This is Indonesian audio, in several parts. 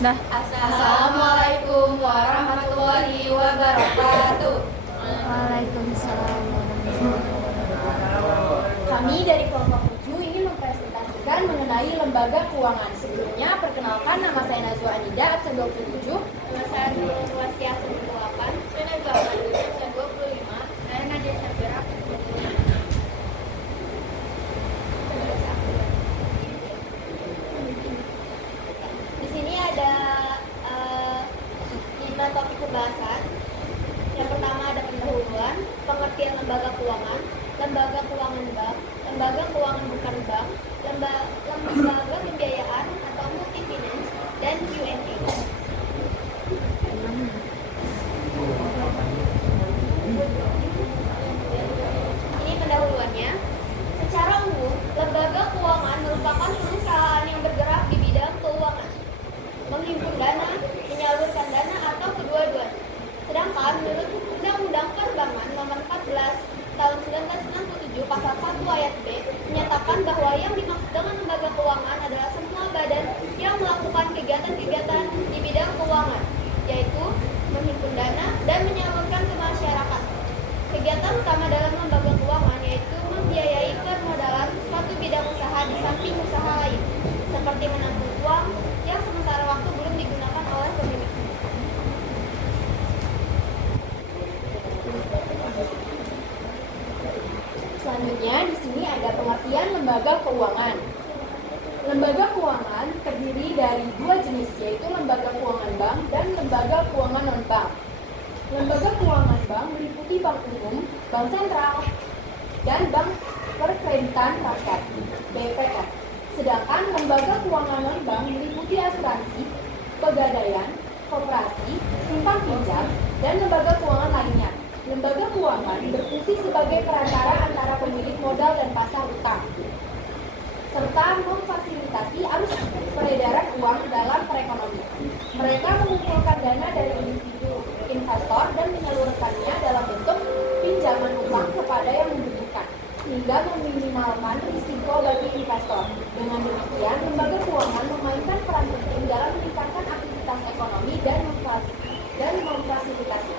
Dah. Assalamualaikum warahmatullahi wabarakatuh. Waalaikumsalam warahmatullahi wabarakatuh. Kami dari kelompok 7 ingin mempresentasikan mengenai lembaga keuangan. Sebelumnya, perkenalkan, nama saya Nazwa Anida, absen 27. Nama saya Nurul Wasia 98, saya Najwa Amadul, absen 25, saya Nadia Syafira, absen 25. Di sini ada 5 topik pembahasan. Yang pertama ada pendahuluan, pengertian lembaga keuangan bank, lembaga keuangan bukan bank, lembaga pembiayaan atau multi finance, dan Q&A. Ini pendahuluannya. Secara umum, lembaga keuangan merupakan perusahaan yang bergerak di bidang keuangan, menghimpun dana, menyalurkan dana, atau kedua-duanya. Sedangkan menurut Undang-Undang Perbankan Nomor 14 Tahun 1997 Pasal 1 Ayat B menyatakan bahwa yang dimaksud dengan lembaga keuangan adalah semua badan yang melakukan kegiatan-kegiatan di bidang keuangan, yaitu menghimpun dana dan menyalurkan ke masyarakat. Kegiatan utama dalam lembaga keuangan yaitu membiayai permodalan suatu bidang usaha di samping usaha lain, seperti menampung uang yang sementara waktu belum digunakan oleh pemilik. Selanjutnya, di sini ada pengertian lembaga keuangan. Lembaga keuangan terdiri dari 2 jenis, yaitu lembaga keuangan bank dan lembaga keuangan non-bank. Lembaga keuangan bank meliputi bank umum, bank sentral, dan bank perkreditan rakyat (BPR). Sedangkan lembaga keuangan non-bank meliputi asuransi, pegadaian, koperasi, simpan pinjam, dan lembaga keuangan lainnya. Lembaga keuangan berfungsi sebagai perantara antara pemilik modal dan pasar utang, serta memfasilitasi arus peredaran uang dalam perekonomian. Mereka mengumpulkan dana dari individu investor dan menyalurkannya dalam bentuk pinjaman uang kepada yang membutuhkan, sehingga meminimalkan risiko bagi investor. Dengan demikian, lembaga keuangan memainkan peran penting dalam meningkatkan aktivitas ekonomi dan memfasilitasi.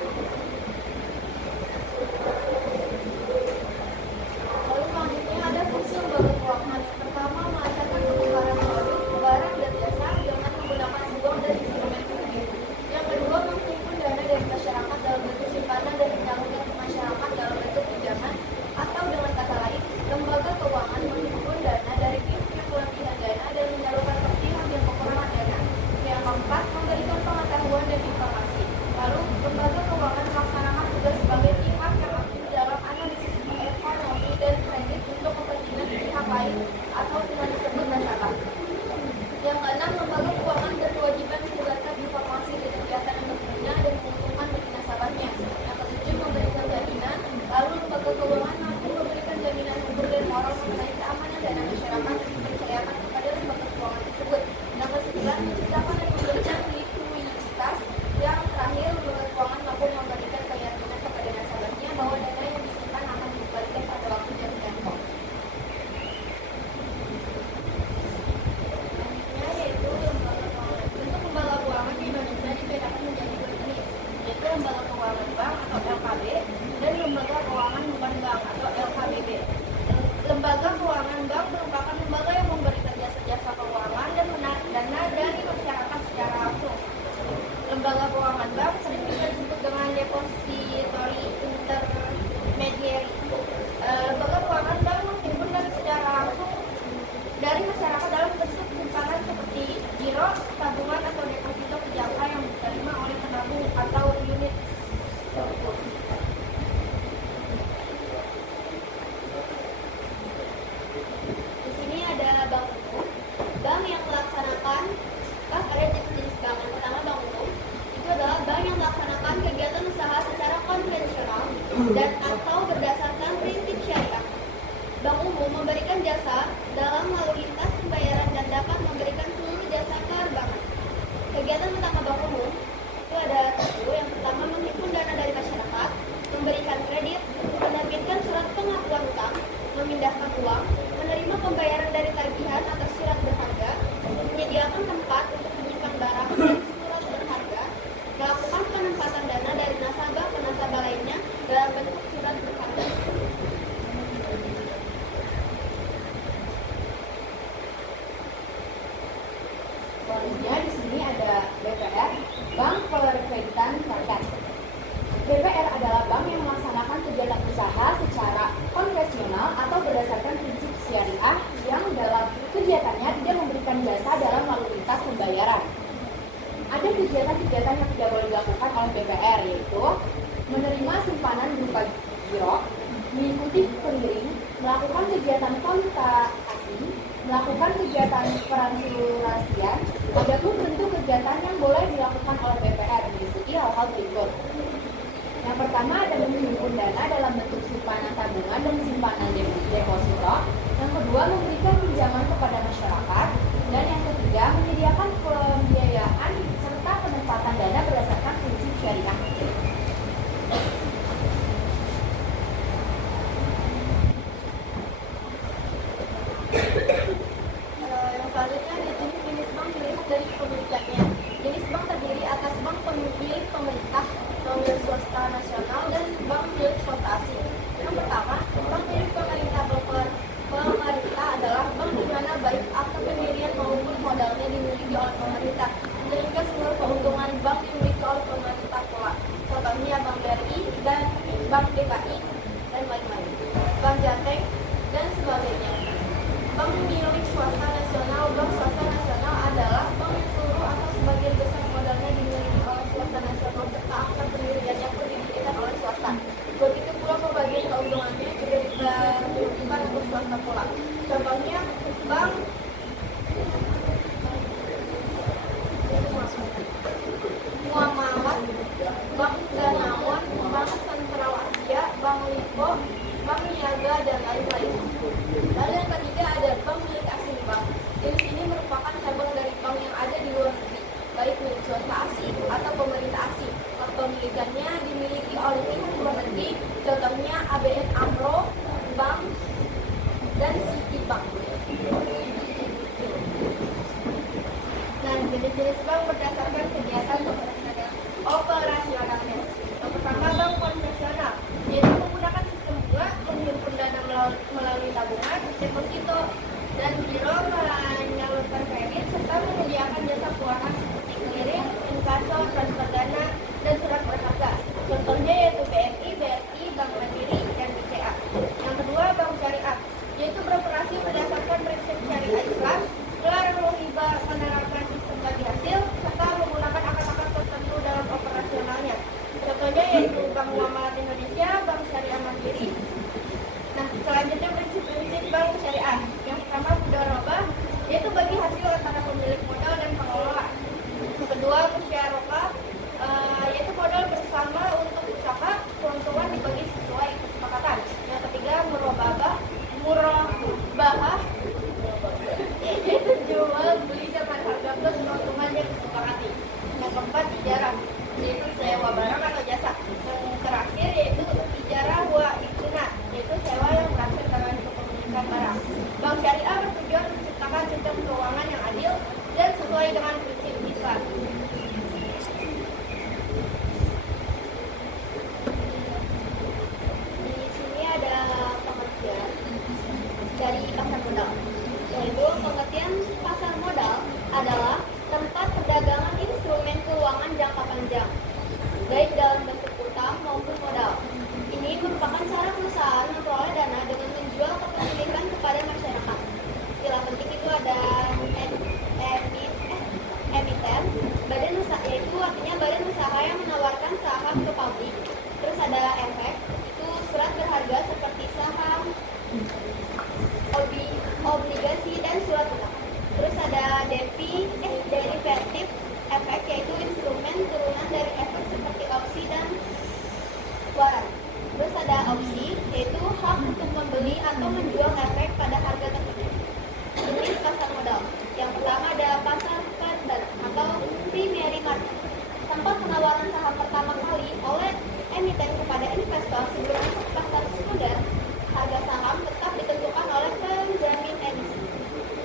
Lalu selanjutnya ada fungsi lembaga keuangan. Pertama, melancarkan penukaran produk, barang, dan jasa dengan menggunakan uang dan instrumen kredit. Yang kedua, menghimpun dana dari masyarakat dalam bentuk simpanan dan menyalurkan ke masyarakat dalam bentuk pinjaman, atau dengan kata lain, lembaga keuangan menghimpun dana dari pihak pelatihan dana dan menyalurkan ke pihak yang kekurangan dana. Yang keempat, memberikan pengetahuan dan informasi. Lalu, lembaga keuangan melaksanakan tugas sebagai pihak yang aktif dalam analisis ekonomi dan kredit untuk kepentingan pihak lain atau dengan disebut nasabah. Yang keenam, lembaga keuangan berkewajiban menjelaskan informasi dan kegiatan yang berguna dan menguntungkan bagi nasabahnya. Yang ketujuh, memberikan jaminan. Lalu lembaga keuangan mampu memberikan jaminan hukum dan moral mengenai keamanan dana masyarakat yang dipercayakan kepada lembaga keuangan tersebut. Yang kesembilan, menciptakan dan memberikan likuiditas. Yang terakhir, lembaga keuangan mampu memberikan keyakinan kepada nasabahnya bahwa dana yang disimpan akan dikembalikan pada waktu jaminan. Selanjutnya yaitu lembaga keuangan. Bentuk lembaga keuangan di Indonesia dibedakan menjadi 2 jenis, yaitu lembaga keuangan bank atau LKB dan lembaga keuangan bukan bank atau LKBB. Lembaga keuangan bank merupakan lembaga yang memberikan jasa-jasa keuangan dan menarik dana dari masyarakat secara langsung. Lembaga keuangan bank sering juga disebut dengan depository intermediary. Lembaga keuangan bank menghimpun dana secara langsung dari masyarakat dalam bentuk simpanan seperti giro, tabungan, atau deposito jangka yang diterima oleh penabung atau unit tersebut. Di sini ada bank umum, bank yang melaksanakan ada jenis bank. Yang pertama, bank umum itu adalah bank yang melaksanakan kegiatan usaha secara konvensional dan atau berdasarkan prinsip syariah. Bank umum memberikan jasa dalam lalu lintas pembayaran dan dapat memberikan seluruh jasa perbankan. Kegiatan utama bank umum itu ada 1. Yang pertama, menghimpun dana dari masyarakat, memberikan kredit, menerbitkan surat pengakuan utang, memindahkan uang, menerima pembayaran dari tagihan atas surat berharga, menyediakan tempat untuk menyimpan barang dan Selanjutnya di sini ada BPR, Bank Perkreditan Rakyat. BPR adalah bank yang melaksanakan kegiatan usaha secara konvensional atau berdasarkan prinsip syariah yang dalam kegiatannya tidak memberikan jasa dalam lalu lintas pembayaran. Ada kegiatan-kegiatan yang tidak boleh dilakukan oleh BPR, yaitu menerima simpanan berupa giro, mengikuti clearing, melakukan kegiatan kontak asing, melakukan kegiatan peransurasian. Ada pun bentuk kegiatan yang boleh dilakukan oleh BPR mengikuti hal-hal berikut. Yang pertama ada menghimpun dana dalam bentuk simpanan tabungan dan simpanan deposito. Yang kedua memberikan pinjaman kepada masyarakat. Dan yang ketiga menyediakan pembiayaan serta penempatan dana berdasarkan prinsip syariah. Yang selanjutnya jenis bank dilihat dari kepemilikannya. Jenis bank terdiri atas bank milik pemerintah, bank milik swasta nasional, dan bank milik swasta asing. Yang pertama, bank milik pemerintah pemerintah adalah bank di mana baik akta pendirian maupun modalnya dimiliki oleh pemerintah, sehingga seluruh keuntungan bank dimiliki oleh pemerintah pula. Contohnya Bank BRI dan Bank DKI dan lain-lain, Bank Jateng dan sebagainya. Bank milik swasta nasional. Bank swasta nasional adalah bank yang seluruh atau sebagian besar modalnya dimiliki oleh swasta nasional serta akta pendiriannya pun dimiliki oleh swasta. Begitu pula pembagian keuntungannya juga dilakukan untuk swasta pula. Contohnya Bank Muamalat, Bank Danamon, Bank Sentral Asia, Bank Lipo, Bank Niaga, dan lain-lain. Lalu yang ketiga ada bank milik asing bank. Jenis ini merupakan cabang dari bank yang ada di luar negeri, baik milik swasta asing atau pemerintah asing. Kepemilikannya dimiliki oleh pihak luar negeri, contohnya ABN AMRO, Bank, dan Citibank. Nah, jenis-jenis bank berdasarkan kegiatan operasionalnya. Yang pertama, bank konvensional, yaitu menggunakan sistem bunga, menghimpun dana melalui tabungan, deposito, dan giro, menyalurkan kredit, serta menyediakan jasa keuangan seperti clearing, inkaso, transfer dana, dan surat berharga. Contohnya yaitu BNI, BRI, Bank Mandiri, dan BCA. Yang kedua, bank syariah, yaitu beroperasi berdasarkan prinsip syariah Islam, melarang riba, menerapkan sistem bagi hasil, serta menggunakan akad-akad tertentu dalam operasionalnya. Contohnya yaitu Bank Muamalat Indonesia, Bank Syariah Mandiri. Nah, selanjutnya prinsip-prinsip bank syariah. Yang pertama, mudharabah, yaitu bagi hasil antara pemilik modal dan pengelola. Yang kedua, musyarakah, yaitu modal bersama untuk usaha, keuntungan dibagi sesuai kesepakatan. Yang ketiga, murabahah, yaitu jual beli dengan harga plus keuntungan yang disepakati. Yang keempat, ijarah, yaitu sewa barang atau jasa. Yang terakhir yaitu ijarah wa iqtina, yaitu sewa yang berakhir dengan kepemilikan barang. Bank syariah bertujuan menciptakan sistem keuangan yang adil dan sesuai dengan prinsip Islam. Di sini ada pengertian dari pasar modal, yaitu pengertian pasar modal adalah tempat perdagangan instrumen keuangan jangka panjang, baik dalam bentuk utang maupun modal. Ini merupakan cara perusahaan memperoleh dana dengan menjual kepemilikan kepada masyarakat. Istilah penting itu ada emiten, badan usaha, yaitu artinya badan usaha yang menawarkan saham ke publik. Terus ada efek, itu surat berharga seperti saham, obligasi, dan surat utang. Terus ada derivatif efek, yaitu instrumen turunan dari efek seperti opsi dan waran. Terus ada opsi, yaitu hak untuk membeli atau menjual efek pada harga tertentu. Jenis pasar modal. Yang pertama ada pasar perdana atau primary market. Tempat penawaran saham pertama kali oleh emiten kepada investor sebelum masuk pasar sekunder. Harga saham tetap ditentukan oleh penjamin emisi.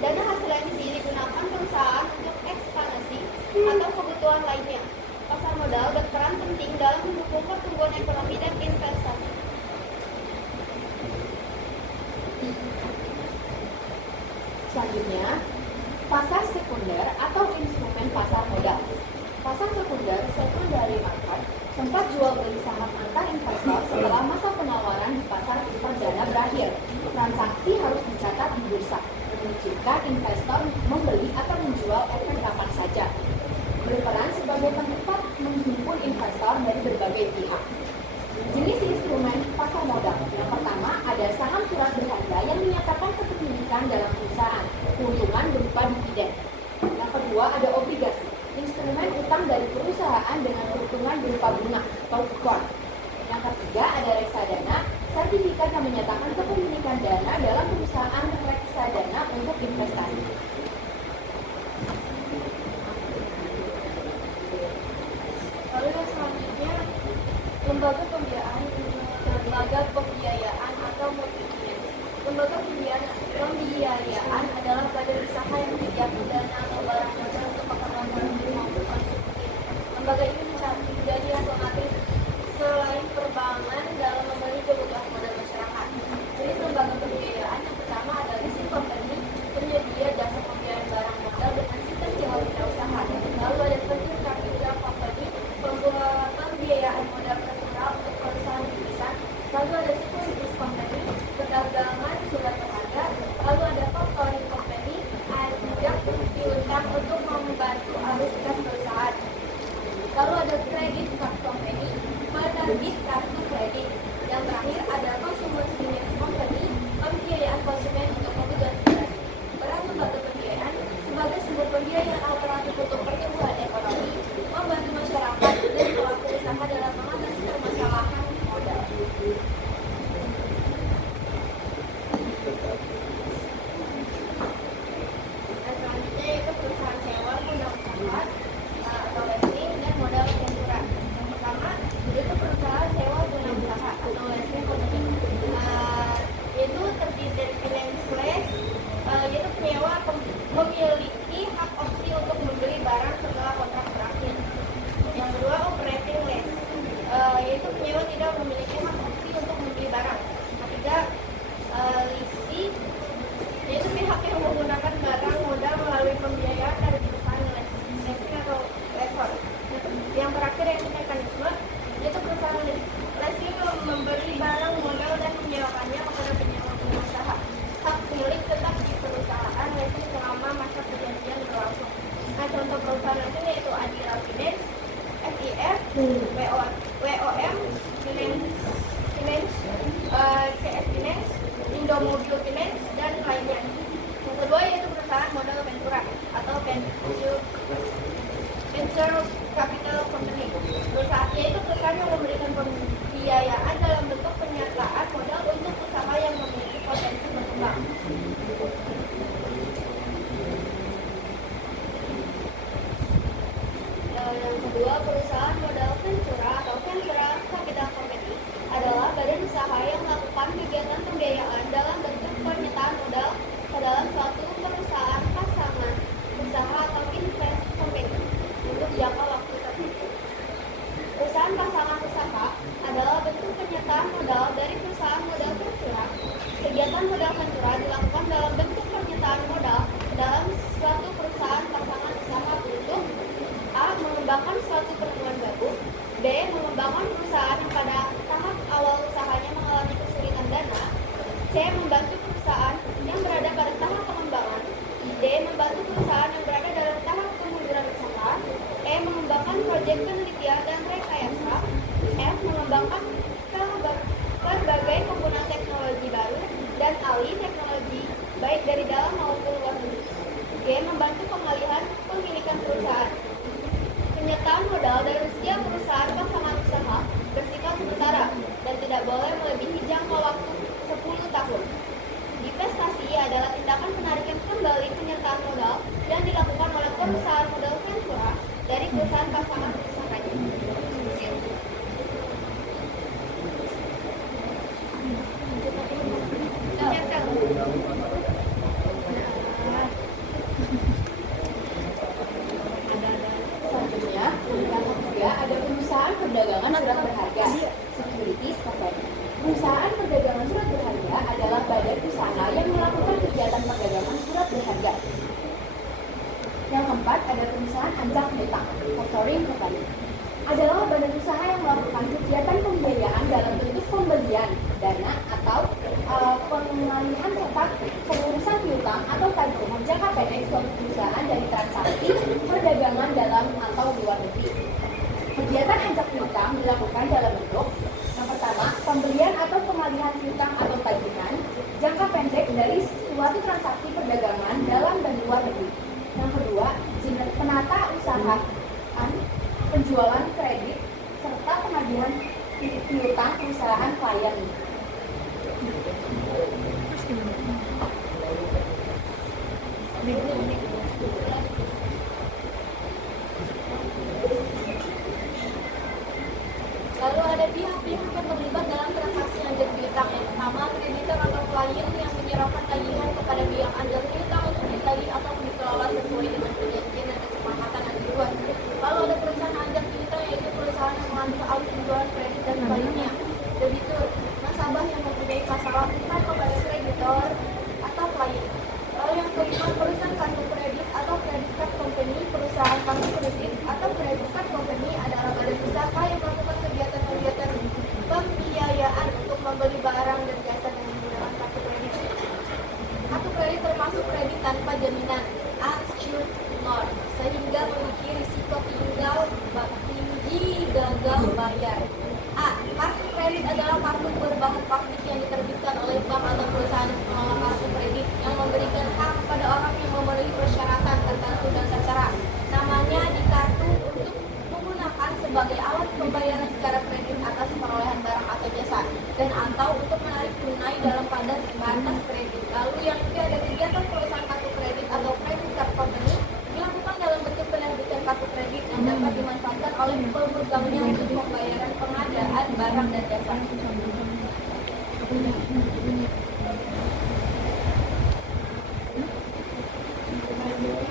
Dana hasil emisi digunakan perusahaan untuk ekspansi atau kebutuhan lainnya. Pasar modal berperan penting dalam mendukung pertumbuhan ekonomi dan investasi. Selanjutnya, pasar sekunder atau instrumen berbagai pihak. Jenis instrumen pasar modal. Yang pertama ada saham surat berharga yang menyatakan kepemilikan dalam perusahaan, keuntungan berupa dividen. Yang kedua ada obligasi, instrumen utang dari perusahaan dengan keuntungan berupa bunga atau kupon. Yang ketiga ada reksadana, sertifikat yang menyatakan kepemilikan dana dalam perusahaan reksadana untuk investasi. Lalu yang selanjutnya lembaga pembiayaan atau multifinance. Lembaga pembiayaan adalah badan usaha yang menyediakan dana atau barang modal untuk keperluan tertentu maupun konsumtif. Lembaga ini menjadi alternatif selain perbankan dalam memberi kebutuhan modal masyarakat. Jadi lembaga pembiayaan yang pertama adalah leasing company, penyedia jasa pembiayaan barang modal dengan sistem sewa wirausaha. Lalu ada venture capital company, pembiayaan modal terkenal untuk perusahaan rintisan. Lalu ada securities company, perdagangan surat berharga. Lalu ada factoring company, ajak piutang untuk membantu arus kas perusahaan. Lalu ada credit card company, menagih kartu kredit. Yang terakhir ada consumer finance company, pembiayaan konsumen untuk kebutuhan pribadi. Peran lembaga pembiayaan sebagai sumber pembiayaan alternatif untuk pertumbuhan ekonomi, membantu masyarakat dan pelaku usaha dalam mengatasi permasalahan modal. Dan selanjutnya yaitu perusahaan sewa guna usaha atau leasing dan modal ventura. Yang pertama yaitu perusahaan sewa guna usaha atau leasing company. Itu terdiri dari finance, yaitu penyewa memiliki hak opsi untuk membeli barang setelah kontrak berakhir. Yang kedua operating lease, yaitu penyewa tidak memiliki hak opsi untuk membeli barang. Ketiga leasing, yaitu pihak yang menggunakan barang modal melalui pembiayaan dari perusahaan leasing atau lessor. Yang terakhir yaitu mekanisme, yaitu perusahaan leasing memberi barang modal dan menyewakannya kepada penyewa usaha. Hak milik tetap di perusahaan leasing selama masa perjanjian berlangsung. Nah, contoh perusahaan leasing yaitu Adira Finance, FIF, WOM Finance, CS Finance, Indomobil Finance, dan lainnya. Yang kedua yaitu perusahaan modal ventura atau venture capital company. Perusahaan yaitu perusahaan yang memberikan pembiayaan dalam bentuk penyataan modal untuk usaha yang memiliki potensi berkembang. Yang kedua, perusahaan modal ventura atau venture capital company adalah badan usaha yang melakukan kegiatan pembiayaan dalam bentuk penyertaan modal ke dalam suatu perusahaan pasangan usaha atau invest company untuk jangka waktu tertentu. Perusahaan pasangan usaha adalah bentuk penyertaan modal dari perusahaan modal ventura. Kegiatan modal ventura dilakukan dalam bentuk penyertaan modal ke dalam suatu perusahaan pasangan usaha untuk A. Mengembangkan suatu penemuan baru, B. Mengembangkan perusahaan yang pada tahap awal usahanya mengalami kesulitan dana, C. Membantu perusahaan yang berada pada tahap pengembangan, D. Membantu perusahaan yang berada dalam tahap kemunduran usaha, E. Mengembangkan proyek penelitian dan rekayasa, F. Mengembangkan berbagai penggunaan teknologi baru dan alih teknologi baik dari dalam maupun luar negeri, G. Membantu pengalihan pemilikan perusahaan. Penyertaan modal dari setiap perusahaan pasangan usaha bersifat sementara dan tidak boleh melebihi jangka waktu 10 tahun. Divestasi adalah tindakan penarikan kembali penyertaan modal yang dilakukan oleh perusahaan modal ventura dari perusahaan pasangan usahanya. Selanjutnya, yang ketiga ada perusahaan perdagangan surat berharga, securities company. Perusahaan perdagangan surat berharga adalah badan usaha yang melakukan kegiatan perdagangan surat berharga. Yang keempat ada perusahaan anjak piutang, factoring company. Adalah badan usaha yang melakukan kegiatan pembiayaan dalam bentuk pembelian dana atau pengalihan serta pengurusan piutang atau tabungan jangka pendek suatu perusahaan dari transaksi perdagangan dalam atau luar negeri. Kegiatan anjak piutang dilakukan penjualan kredit, serta penagihan piutang perusahaan klien. Lalu ada pihak-pihak yang terlibat dalam transaksi anjak piutang. Yang pertama, kreditor atau klien yang menyerahkan tagihan kepada pihak anjak piutang untuk ditagih atau dikelola sesuai dengan perjanjian dan kesepakatan yang dibuat. Lalu ada perusahaan anjak piutang, yaitu perusahaan yang mengambil alih penjualan kredit dan sebaliknya. Debitur, nasabah yang mempunyai masalah utang kepada kreditor atau klien. Lalu yang kelima, perusahaan kartu kredit atau credit card company. Perusahaan kartu kredit atau credit card company adalah badan usaha yang melakukan kegiatan-kegiatan pembiayaan untuk membeli barang dan jasa dengan menggunakan kartu kredit. Kartu kredit termasuk kredit tanpa jaminan unsecured loan, sehingga memiliki risiko tinggi gagal bayar. A. Kartu kredit adalah kartu berbahan plastik yang diterbitkan oleh bank atau perusahaan pengelola kartu kredit yang memberikan hak kepada orang yang memenuhi persyaratan tertentu dan tertera. Namanya di kartu untuk menggunakan sebagai alat pembayaran secara kredit atas perolehan barang atau jasa, dan atau untuk menarik tunai dalam batas kredit. Lalu yang ketiga, ada kegiatan perusahaan kartu kredit atau credit card company dilakukan dalam bentuk penerbitan kartu kredit yang dapat dimanfaatkan oleh pemegangnya untuk pembayaran pengadaan barang dan jasa.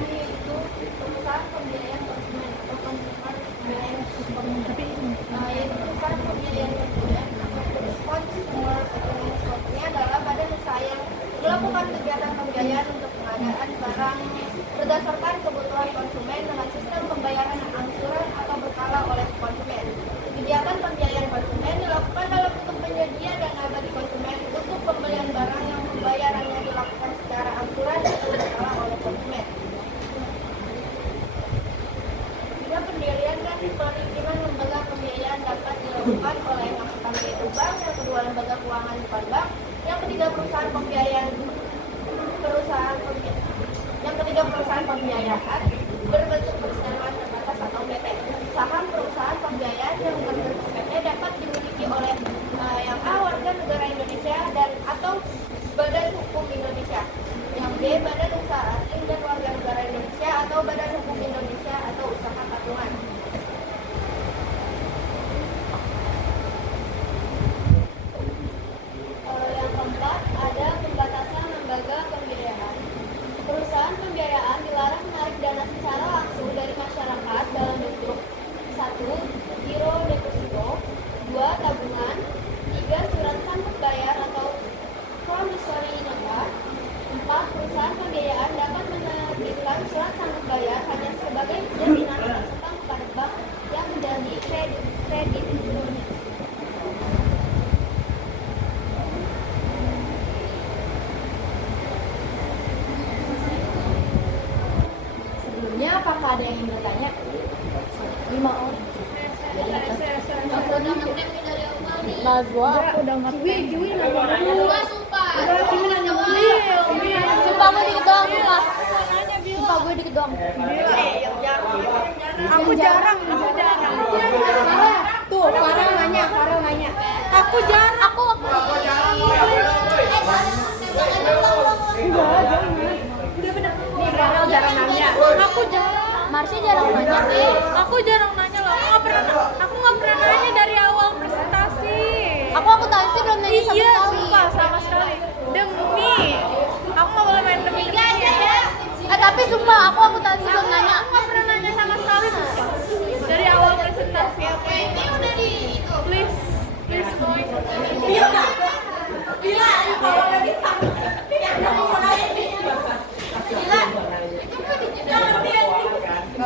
Yaitu perusahaan pembiayaan konsumen atau consumer finance company. Yaitu perusahaan pembiayaan konsumen atau consumer finance company adalah badan usaha yang melakukan kegiatan pembiayaan untuk pengadaan barang berdasarkan kebutuhan konsumen dengan sistem pembayaran angsuran atau berkala oleh konsumen. Kegiatan pembiayaan konsumen dilakukan dalam bentuk penyedia dana bagi konsumen untuk pembelian barang yang pembayarannya dilakukan secara angsuran atau berkala oleh konsumen. Juga pendirian dan perizinan lembaga pembiayaan dapat dilakukan oleh yang pertama yaitu bank, yang kedua lembaga keuangan bukan bank, yang ketiga perusahaan pembiayaan berbentuk perseroan terbatas atau PT. Saham perusahaan pembiayaan yang berbentuk PT dapat dimiliki oleh yang A, warga negara Indonesia dan atau badan hukum Indonesia. Yang B, badan usaha asing dan warga negara Indonesia atau badan hukum Indonesia atau usaha patungan. Yang keempat, ada pembatasan lembaga pembiayaan. Perusahaan pembiayaan dilarang menarik dana secara langsung dari masyarakat dalam bentuk 1. Giro deposito, 2. Tabungan, 3. Surat sanggup bayar atau promissory note. 4. Perusahaan pembiayaan dapat menerbitkan surat sanggup bayar hanya sebagai jaminan atas utang kepada bank yang menjadi krediturnya. Sebelumnya, apakah ada yang ingin bertanya? 5 orang. Najwa, aku udah ngerti. Kiwi nanya dulu. Sumpah. Kiwi nanya dulu. Sumpah gue dikit doang, sumpah. Sumpah gue dikit doang. Aku jarang. Tuh, Farel nanya. Aku jarang. Aku. Enggak, jangan. Udah bener. Nih, Farel jarang nanya. Aku jarang. Marsha jarang nanya. Aku jarang nanya loh. Aku nggak pernah nanya dari awal presentasi. Aku tahu sih belum nanya sama Iya, sekali. sumpah sama sekali. Demi. Aku nggak boleh main demi ya. Tapi sumpah aku tahu sih belum nanya. Aku nggak pernah nanya sama sekali sumpah. Dari awal presentasi. Oke. Ini udah di itu. Please boy.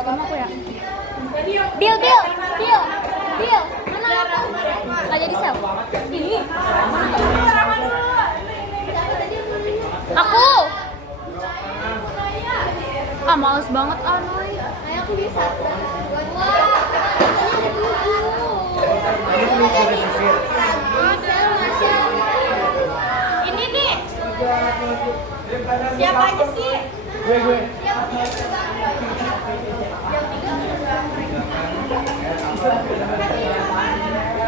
Kamu aku ya. Bill. Mana aku? Nggak jadi sel. Aku. Males banget Noy. Aku bisa. Ini nih. Siapa aja sih? Gue. Yang tiga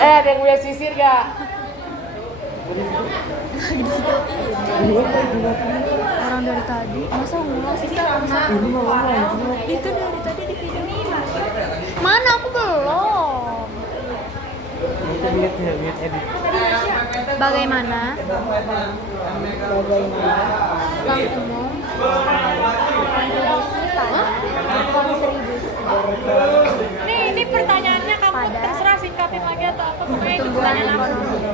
Ada yang punya sisir gak? Orang dari tadi, masa ngulas sih? Itu dari tadi di video. Mana aku belum. Lihat edit. Bagaimana? Bank umum kontribusi Ini pertanyaannya kamu terserah singkatin lagi atau apa. Pokoknya itu pertanyaan aku.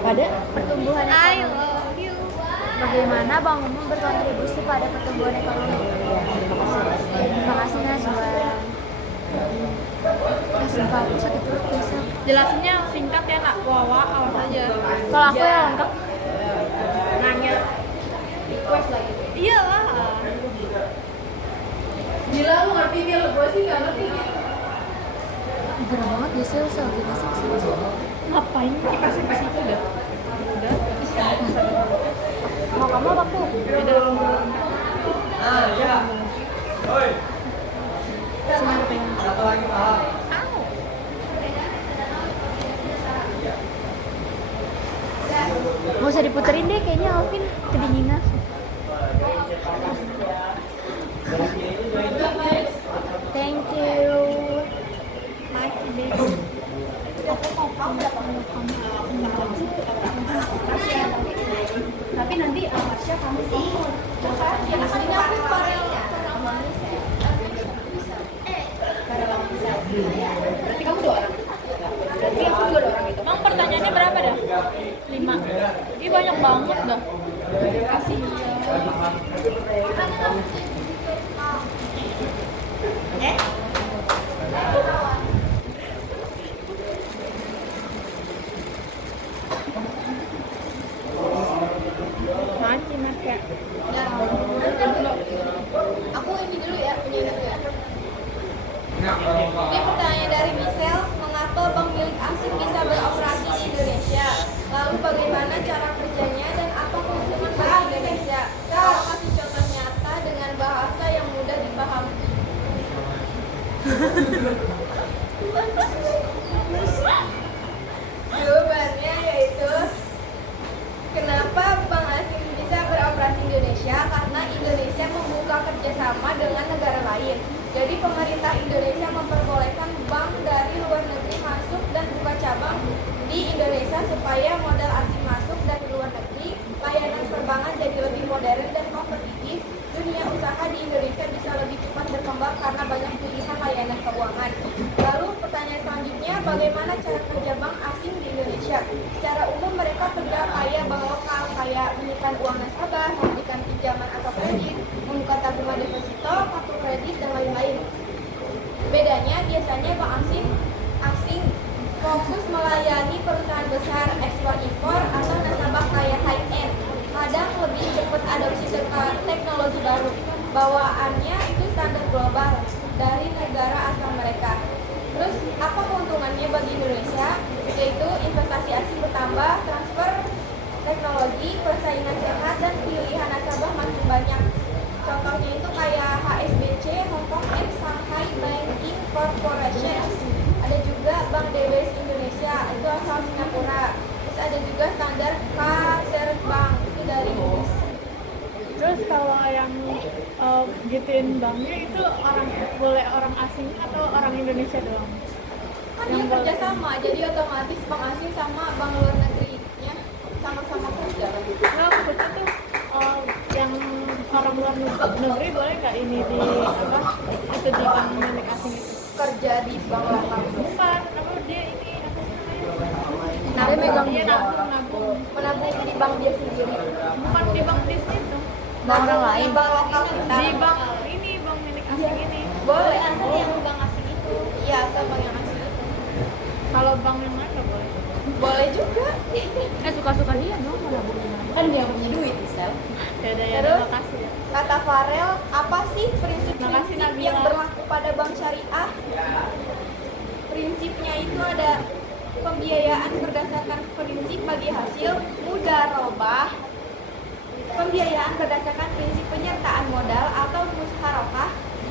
pada pertumbuhan I ekonomi. love you. Bagaimana bank umum berkontribusi pada pertumbuhan ekonomi? Terima kasih Najwa. Sumpah aku sakit perut biasa. Jelasinnya singkat ya nak. Wawa awas aja. Kalau aku ya lengkap. Nanya. Request lagi. Iyalah. Gila lu ngerti dia, gue sih nggak ngerti. Gerah banget dia sales lagi masuk sih. Ngapain dikasih ke situ dah? Udah. Mau kamu apa aku? Udah. Sinar pengen. Gak usah diputerin deh, kayaknya Alvin kedinginan. Thank you. Tapi nanti Marsha kamu sih. Ya kan ini aku Farelnya. Berarti kamu 2 orang. Berarti aku juga 2 orang itu. Emang pertanyaannya berapa dah? 5. Ih banyak banget dah. Kasih. Mati ya. Aku ini dulu ya, punya dulu ya. Ini pertanyaan dari Michelle, mengapa bank milik asing bisa beroperasi di Indonesia? Lalu bagaimana cara kerjanya dan apa keuntungan bagi Indonesia? Tolong kasih contoh nyata dengan bahasa yang mudah dipahami. Jawabannya yaitu kenapa bank asing bisa beroperasi di Indonesia? Karena Indonesia membuka kerjasama dengan negara lain. Jadi pemerintah Indonesia memperbolehkan bank dari luar negeri masuk dan buka cabang di Indonesia supaya modal asing masuk dari luar negeri, layanan perbankan jadi lebih modern dan kompetitif, dunia usaha di Indonesia bisa lebih cepat berkembang karena banyak pilihan layanan keuangan. Lalu pertanyaan selanjutnya, bagaimana cara kerja bank asing di Indonesia? Secara umum mereka kerja kayak bank lokal, kayak menyimpan uang nasabah, memberikan pinjaman atau kredit, membuka tabungan deposito, kartu kredit, dan lain-lain. Bedanya biasanya bank asing fokus melayani perusahaan besar ekspor-impor atau nasabah kayak high-end. Kadang lebih cepat adopsi teknologi baru. Bawaannya itu standar global dari negara asal mereka. Terus apa keuntungannya bagi Indonesia? Yaitu investasi asing bertambah, transfer teknologi, persaingan sehat, dan pilihan nasabah makin banyak. Contohnya itu kayak HSBC, Hong Kong and Shanghai Banking Corporation. Ada juga Bank DBS Indonesia, itu asal Singapura. Terus ada juga standar Kaiser Bank, itu dari Inggris. Terus kalau yang gituin banknya itu boleh orang asing atau orang Indonesia doang? Kan dia kerjasama, jadi otomatis bank asing sama bank luar negerinya sama-sama kerja. Nah, maksudnya tuh yang orang luar negeri boleh nggak ini di apa? Itu di bank milik asing itu? Kerja di bank lokal. Bukan, apa dia ini apa namanya? Dia megang Dia juga. nabung. Menabung di bank dia sendiri. Bukan di bank bisnis dong. Bank orang lain. Di bank lokal kita. Di bank ini, bank milik asing ini. Boleh asal yang bank asing itu. Iya, asal bank yang asing itu. Kalau bank yang lain nggak boleh. Boleh juga. Suka-suka dia dong mau nabung di mana. Kan dia yang punya duit, Sel. Ya Terus? makasih ya. Kata Farel, apa sih Makasih, prinsip-prinsip Nabila. yang berlaku pada bank syariah? Prinsipnya itu ada pembiayaan berdasarkan prinsip bagi hasil mudharabah, pembiayaan berdasarkan prinsip penyertaan modal atau musyarakah,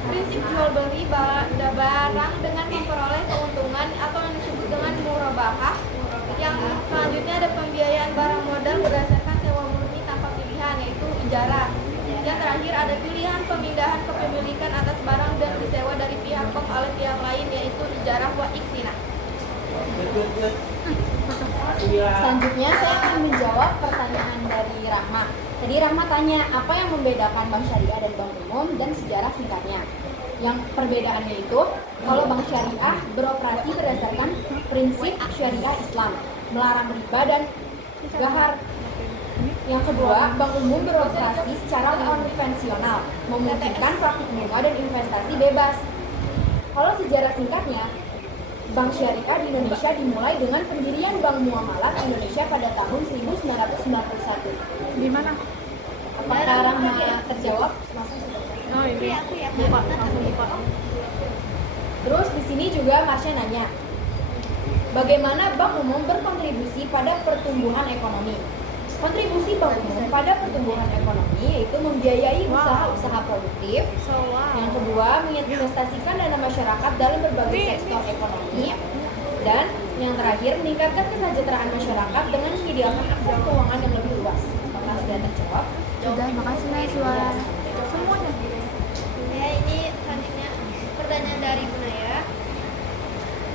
prinsip jual beli barang dengan memperoleh keuntungan atau yang disebut dengan murabahah, yang Selanjutnya saya akan menjawab pertanyaan dari Rahma. Tadi Rahma tanya apa yang membedakan bank syariah dan bank umum dan sejarah singkatnya. Yang perbedaannya itu, kalau bank syariah beroperasi berdasarkan prinsip syariah Islam, melarang riba dan gahar. Yang kedua, bank umum beroperasi secara konvensional, memungkinkan praktik bunga dan investasi bebas. Kalau sejarah singkatnya, bank syariah di Indonesia dimulai dengan pendirian Bank Muamalah Indonesia pada tahun 1991. Di mana? Apakah Rahma terjawab? Oh ini. Lupa, langsung lupa. Terus di sini juga Marsha nanya, bagaimana bank umum berkontribusi pada pertumbuhan ekonomi? Kontribusi bank umum pada pertumbuhan ekonomi yaitu membiayai usaha-usaha produktif. Yang kedua, menginvestasikan dana masyarakat dalam berbagai sektor ekonomi. Dan yang terakhir, meningkatkan kesejahteraan masyarakat dengan menyediakan akses keuangan yang lebih luas. Apakah sudah terjawab? Sudah, makasih Najwa. Semuanya. Ya, ini selanjutnya pertanyaan dari Bunaya.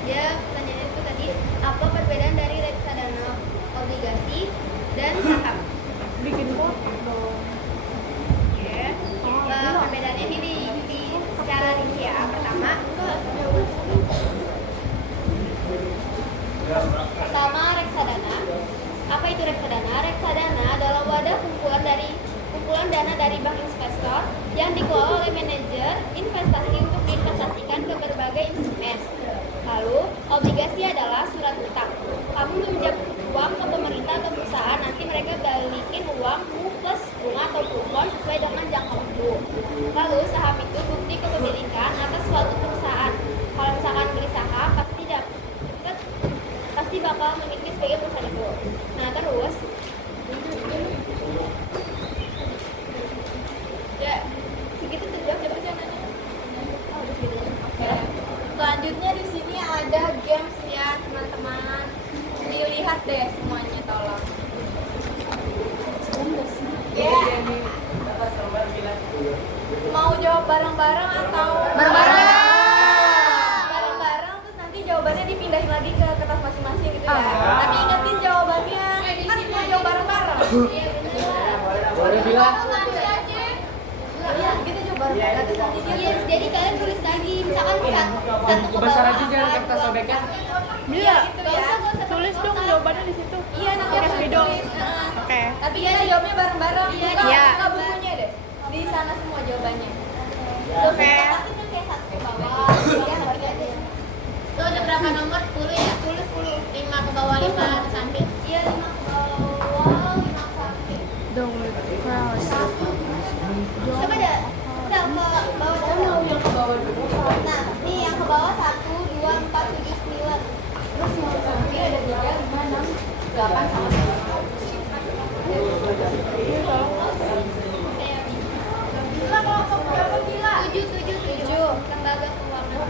Dia pertanyaannya itu tadi, apa perbedaan dari reksadana obligasi dan saham? Bikin kotak dong. Oke. Perbedaannya ini di secara rinci ya. Pertama reksadana. Apa itu reksadana? Reksadana adalah wadah kumpulan dana dari bank investor yang dikelola oleh manajer investasi untuk diinvestasikan ke berbagai instrumen. Lalu, obligasi adalah surat utang. Kamu meminjam uang ke pemerintah atau perusahaan, nanti mereka balikin uangmu plus bunga atau kupon sesuai dengan jangka waktu. Lalu, saham itu bukti kepemilikan atas suatu perusahaan. Kalau misalkan beli saham, pasti bakal memiliki sebagai perusahaan itu. Nah, terus ya, segitu terjawab ya pertanyaannya. Selanjutnya di sini ada games ya teman-teman. Dilihat deh semuanya tolong. Ya. Mau jawab bareng-bareng atau Bareng-bareng. Bareng-bareng terus nanti jawabannya dipindahin lagi ke kertas masing-masing gitu ya. Tapi ingetin jawabannya. Kan mau jawab bareng-bareng. Boleh bilang. Iya, gitu jawab bareng-bareng. Iya, jadi kalian tulis lagi, misalkan satu ke Besar bawah. aja jangan kertas sobeknya. Iya. Gitu ya. Tulis dong jawabannya di situ. Iya, nanti Pakai aku spidol. tulis. Oke. Tapi kita jawabnya bareng-bareng. Iya. Buka bukunya deh. Di sana semua jawabannya. Oke. Kayak satu ke bawah, bawah lagi aja. Tuh ada berapa nomor? 10 ya? 10. 5 ke bawah, 5 ke samping. Iya, 5 ke bawah, 5 ke samping. Don't cross. Coba deh, sel ke bawah dulu. Yang ke bawah dulu. Nah, nih yang ke bawah 1, 2, 4, 7, 9. Terus yang ke samping ada 3, 5, 6, 8 sama 9. Berapa gila? 7. Lembaga keuangan.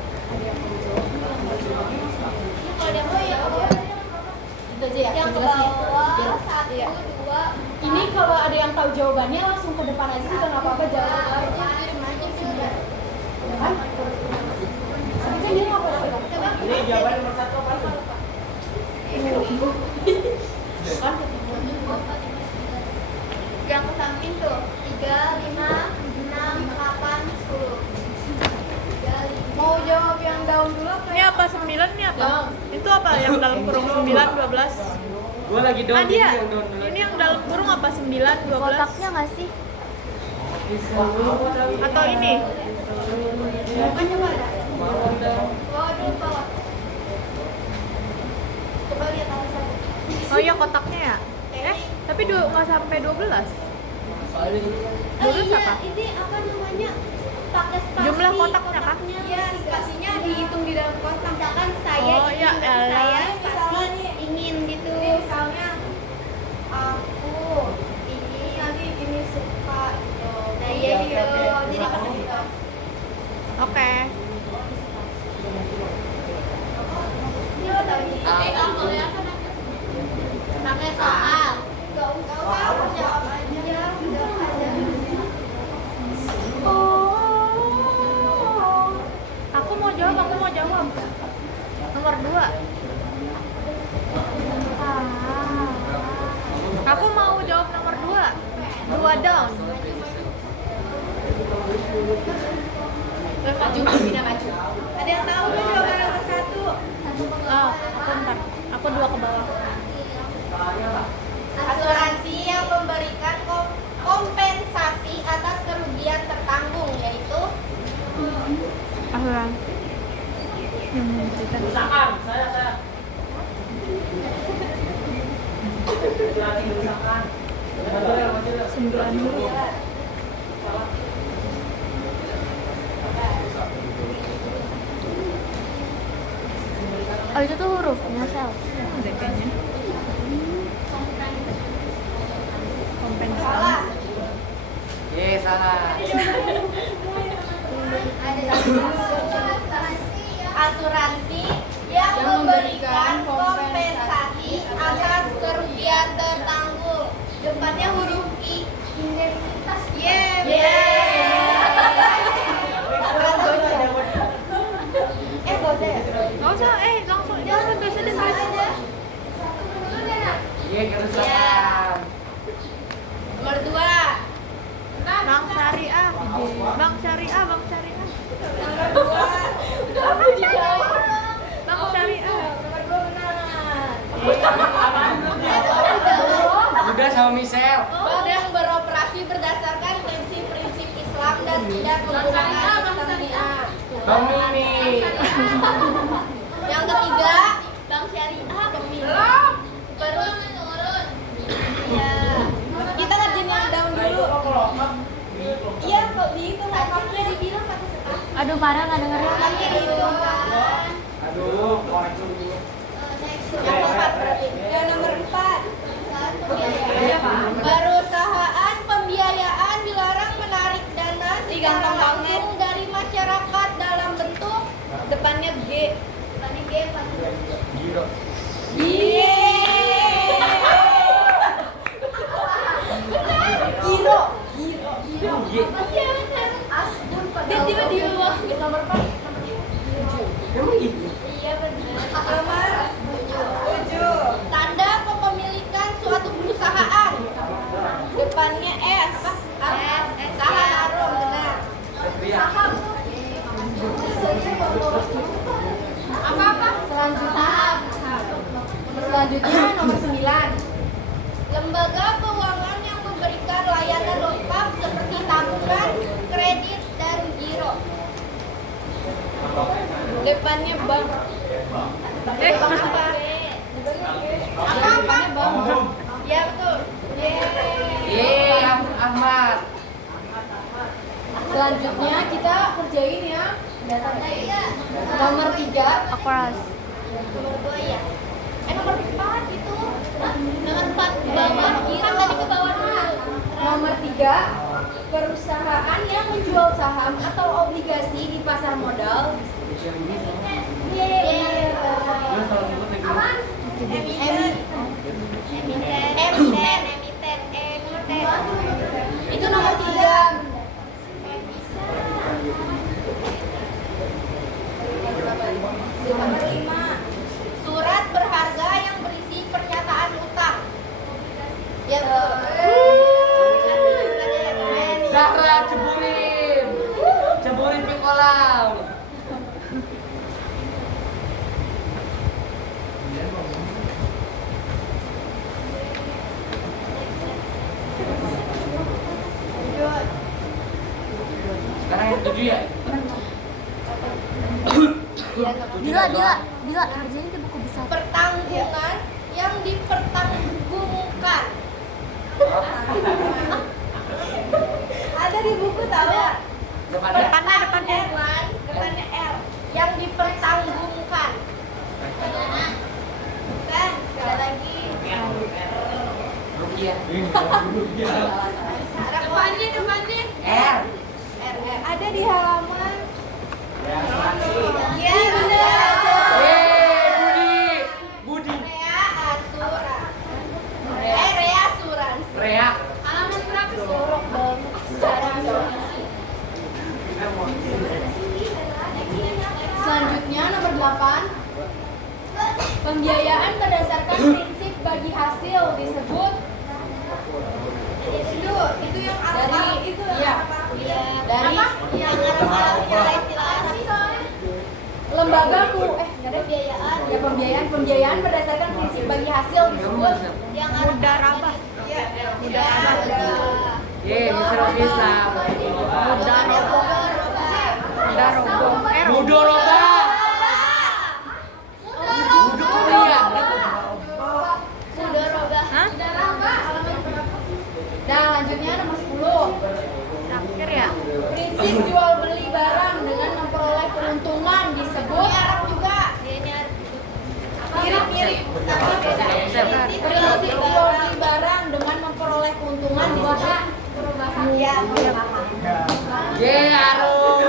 Kalau dia mau ya, Itu aja ya. yang ke penjelasannya. bawah Biar- 1, 2. Ini kalau ada yang tahu jawabannya langsung ke depan aja juga nggak apa-apa jawab aja. Kan? Tapi kan dia nggak apa-apa. Ini jawaban nomor 1 apa? Kan? Yang ke samping tuh 3, 5, 6, 8, 10. 3, 5. Mau jawab yang daun dulu apa? Ini apa 9 nih apa? Itu apa yang dalam kurung 9, 12? Gua lagi doang Dia. yang doang dulu. Ini yang dalam kurung apa 9, 12? Kotaknya nggak sih? Atau ini? Bukan coba ada. Bawah dulu bawah. Coba lihat alasan. Oh iya kotaknya ya? Tapi nggak sampai 12. Oh 12 iya, apa? ini apa namanya? Pakai spasi. Jumlah kotaknya kah? Iya, Spasinya dihitung di dalam kotak. misalkan saya Oh, ingin, ya berarti elah. saya Misalnya spasi nih. ingin gitu. Ini misalnya aku Ini nanti ini suka gitu. nah iya gitu. Jadi pakai spasi. Oke. Ini lo tahu ini. Kalau yang Pakai soal. Gak usah, jawab aja. Jawab aja. Aku mau jawab. Nomor 2. Sembilan huruf. Oh itu tuh hurufnya sel. Ada kayaknya. Kompensasi. Salah. Asuransi yang memberikan kompensasi atas kerugian tertanggung. Depannya huruf I. Indemnitas. Gak usah ya? Nggak usah, langsung jangan biasa ditulis. Kerusakan. Nomor 2. Bank syariah. Bank syariah, bank syariah. Bank syariah. Udah sama Michelle. Bank yang beroperasi berdasarkan prinsip-prinsip Islam dan tidak menggunakan sistem riba. Bang Mimi. Yang ketiga, bank syariah pemilik. Terus ya, kita ngerjain yang down dulu. Iya, kok gitu makanya dibilang kata sekali. Aduh parah nggak dengerin. Makanya gitu kan. Aduh, korek dulu. Yang keempat berarti. Yang nomor 4. Perusahaan pembiayaan dilarang menarik dana secara langsung dari masyarakat dalam bentuk depannya G. Depannya G apa? Giro. Giro. Dia tiba-tiba Nomor 4. Emang gitu? Iya benar. Nomor 7. Tanda kepemilikan suatu perusahaan. Depannya S. Saham harum benar. Apa-apa? Selanjutnya nomor 9. Lembaga keuangan yang memberikan layanan lengkap seperti tabungan, kredit, dan giro. Depannya bank. Apa? Ya betul. Ahmad. Selanjutnya kita kerjain ya datanya. Iya. Nomor 3. Akras. Nomor 2 ya. Nomor 4 itu. Nomor 4 ke bawah. Kan tadi ke bawah dulu. Nomor 3. Perusahaan yang menjual saham atau obligasi di pasar modal. Itu nomor 3. Nomor 5. Surat berharga yang berisi pernyataan utang. Ya betul. Zahra ceburin. Ceburin di kolam. Sekarang yang 7 ya? Bila kerjain di buku besar. Pertanggungan yang dipertanggungkan. Ada di buku tahu? Depannya. Depannya L. Yang dipertanggungkan. Kan, ada lagi. Rupiah. Depannya. R. Ada di halaman. Ya, Iya benar. Budi. Rea asuransi. Rea. Halaman berapa sih? Selanjutnya nomor 8. Pembiayaan berdasarkan prinsip bagi hasil disebut Itu yang dari itu iya, dari yang lembaga pembiayaan. ya pembiayaan berdasarkan prinsip bagi hasil disebut Yang Mudarabah. Mudarabah. Misal Islam. Mudoroba. Mudoroba. Mudorobah. Hah? Prinsip jual beli barang dengan memperoleh keuntungan disebut Ya, perubahan. Arum.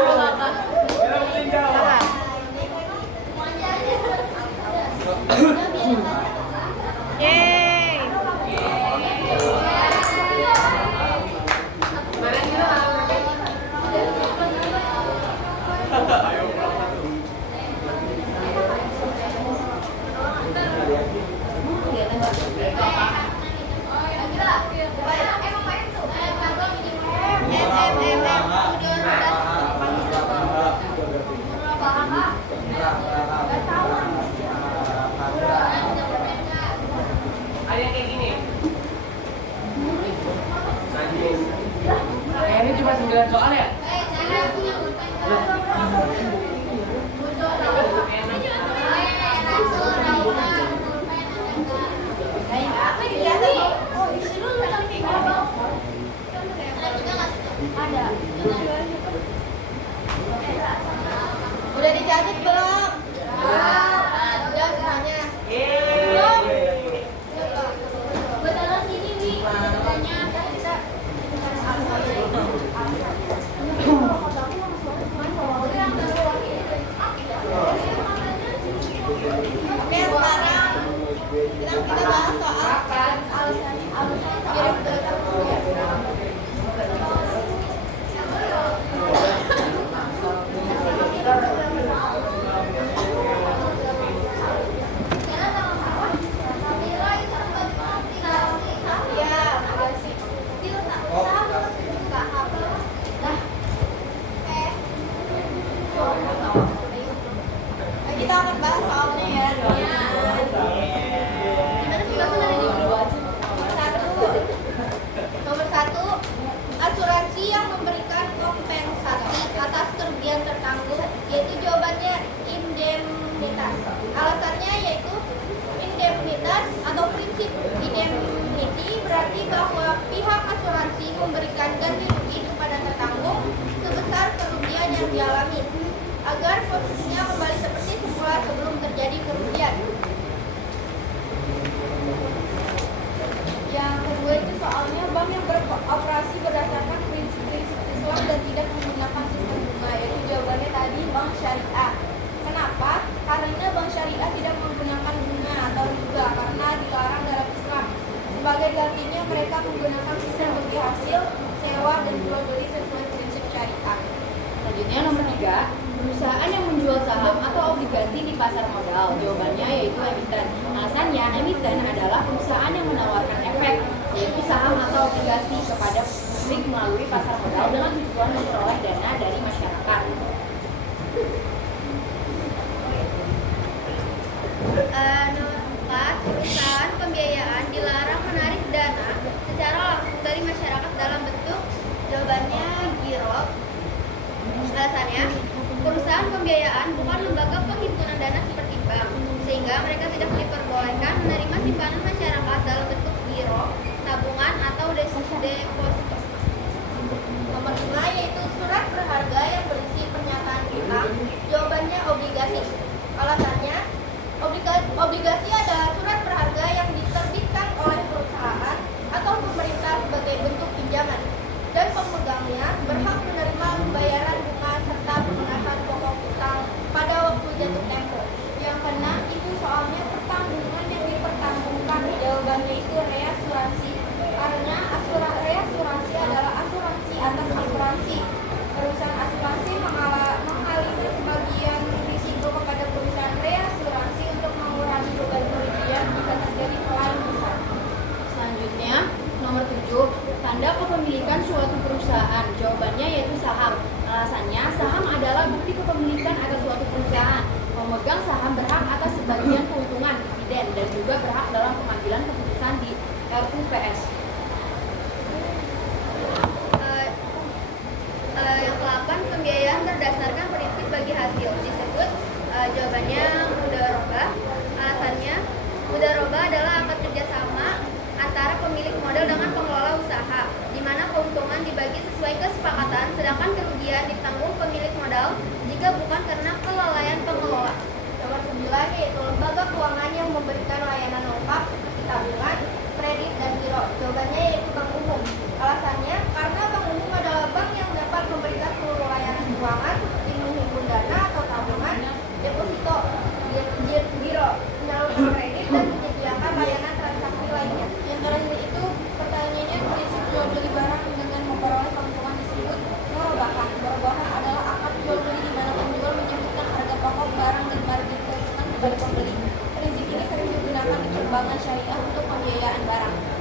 Yeay. Ada yang kayak gini. Ini cuma 9 soal ya? Udah dicatat belum? Udah semuanya. Betul sini nih. Oke, sekarang kita bahas soal kita akan bahas soalnya ya. Nomor satu, asuransi yang memberikan kompensasi atas kerugian tertanggung, yaitu jawabannya indemnitas. Alasannya yaitu indemnitas atau prinsip indemnity berarti bahwa pihak asuransi memberikan ganti rugi kepada tertanggung sebesar kerugian yang dialami agar posisinya kembali seperti semula sebelum terjadi kerugian. Yang kedua itu soalnya bank yang beroperasi berdasarkan prinsip-prinsip Islam dan tidak menggunakan sistem bunga, yaitu jawabannya tadi bank syariah. Kenapa? Karena bank syariah tidak menggunakan bunga atau riba karena dilarang dalam Islam. Sebagai gantinya mereka menggunakan sistem bagi hasil, sewa, dan jual beli sesuai prinsip syariah. Selanjutnya nomor 3, perusahaan yang menjual saham atau obligasi di pasar modal. Jawabannya yaitu emiten. Alasannya, emiten adalah perusahaan yang menawarkan efek, yaitu saham atau obligasi kepada publik melalui pasar modal dengan tujuan memperoleh dana dari masyarakat. Nomor 4, perusahaan pembiayaan dilarang menarik dana secara langsung dari masyarakat dalam bentuk jawabannya giro. Alasannya, perusahaan pembiayaan bukan lembaga penghimpunan dana seperti bank, sehingga mereka tidak diperbolehkan menerima simpanan masyarakat dalam bentuk giro, tabungan, atau deposito. Nomor 5 yaitu surat berharga yang berisi pernyataan utang. Jawabannya obligasi. Alasannya, obligasi adalah surat berharga yang diterbitkan oleh perusahaan atau pemerintah sebagai bentuk pinjaman, dan pemegangnya berhak menerima pembayaran bunga serta pelunasan pokok utang pada waktu jatuh tempo. keuangan syariah untuk pembiayaan barang.